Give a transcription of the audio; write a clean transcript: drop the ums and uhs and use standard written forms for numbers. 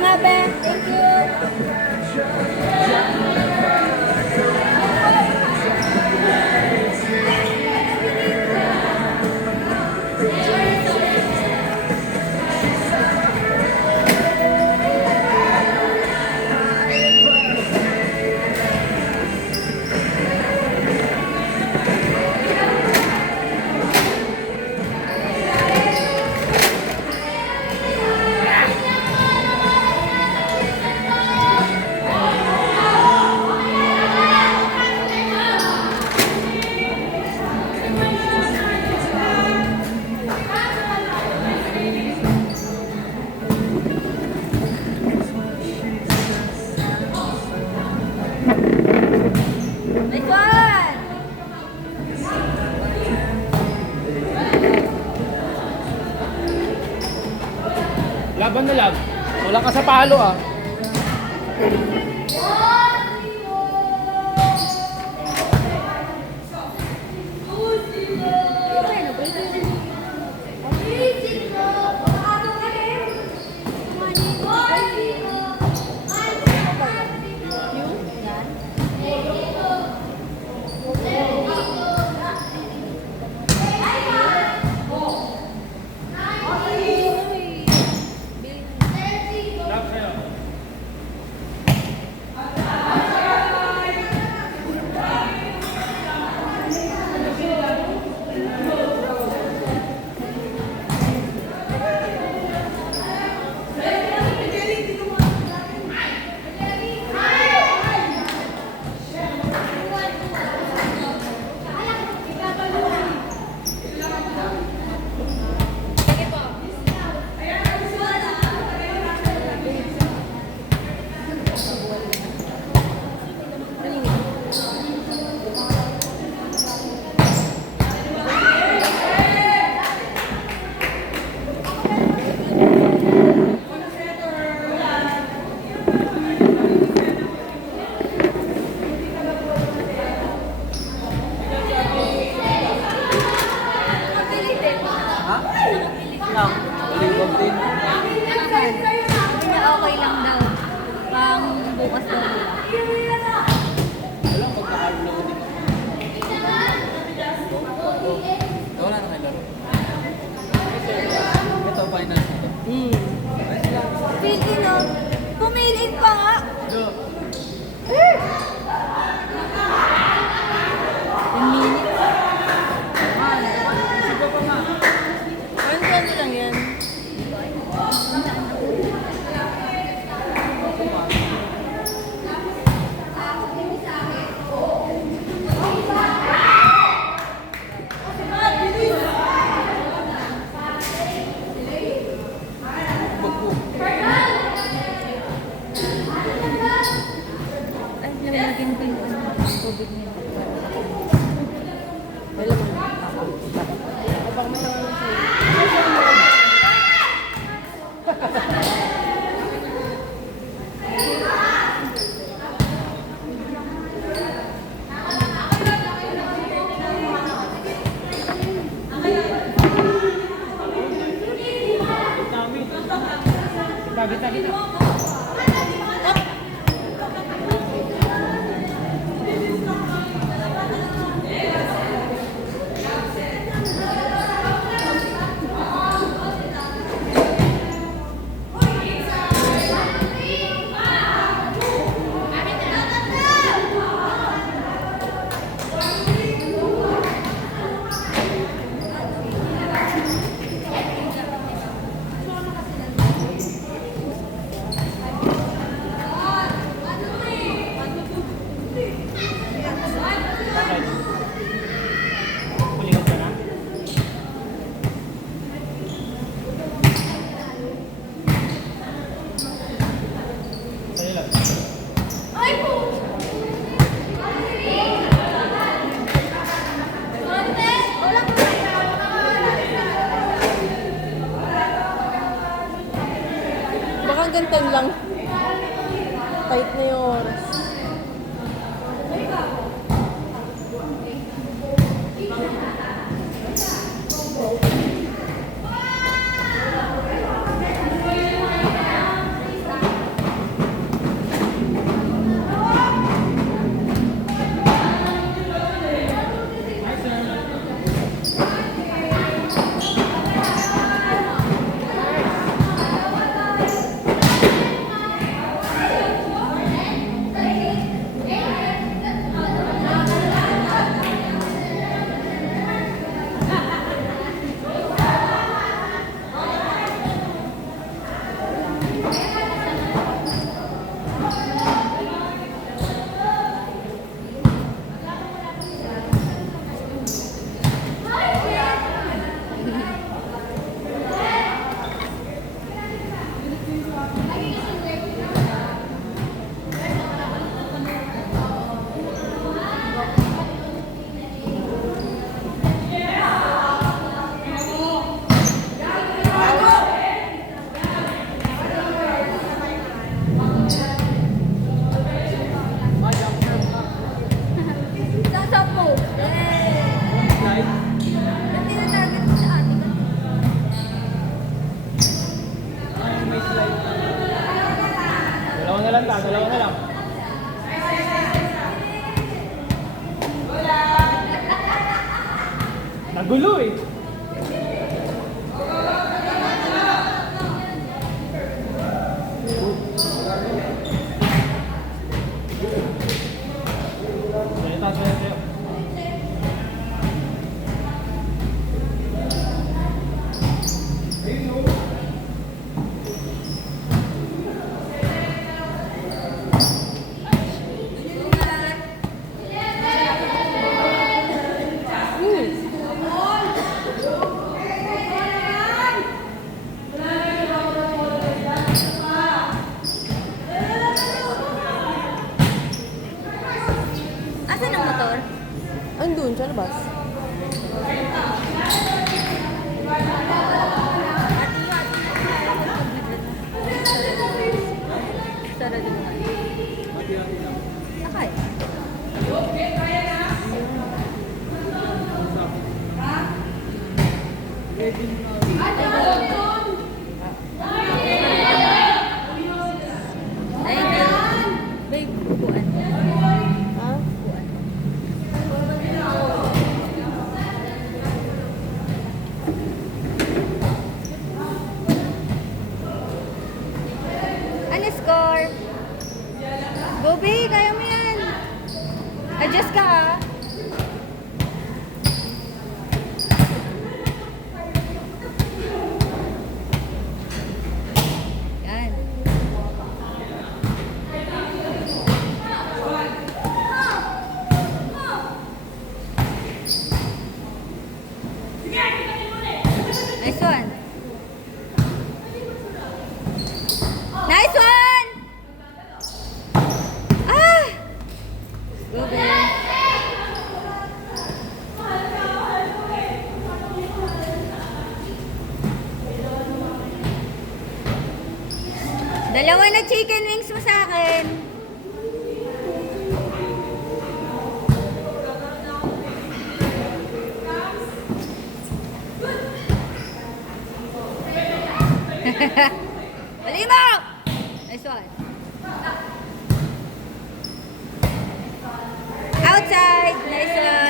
nga, be. Thank you. Nice one! Laban na lang. Wala ka sa palo ah. Sabi niya okay lang daw. Pang bukas daw nila. Walang pagkakaroon din. Wala na kayo laro. Ito, final ito. Pilipino, pumiliin pa nga. Minutes. Ano lang yan? Ay, lalagyan ko yung tubig niya. Wala mo na. Abang may naman siya. Kita. ganito lang. Tight na yung oras. Sasapo! Eh! Slide. Ba't tinatarget mo sa atin? May slide. Dalawa na lang ta, dalawa na lang. Nagulo eh. Salita, salita. Asan ang motor? Andun, sa labas. Sarado naman. Sakay. Thank you. Babe, upuan. Ha? Upuan. Ano score? Go, babe. Kaya mo yan. Adjust ka, ha? Yan. Nice one. Nice one! Ah! Go, babe. Dalawa na chicken wings mo sa akin. Dali mo! Nice one. Outside. Nice one.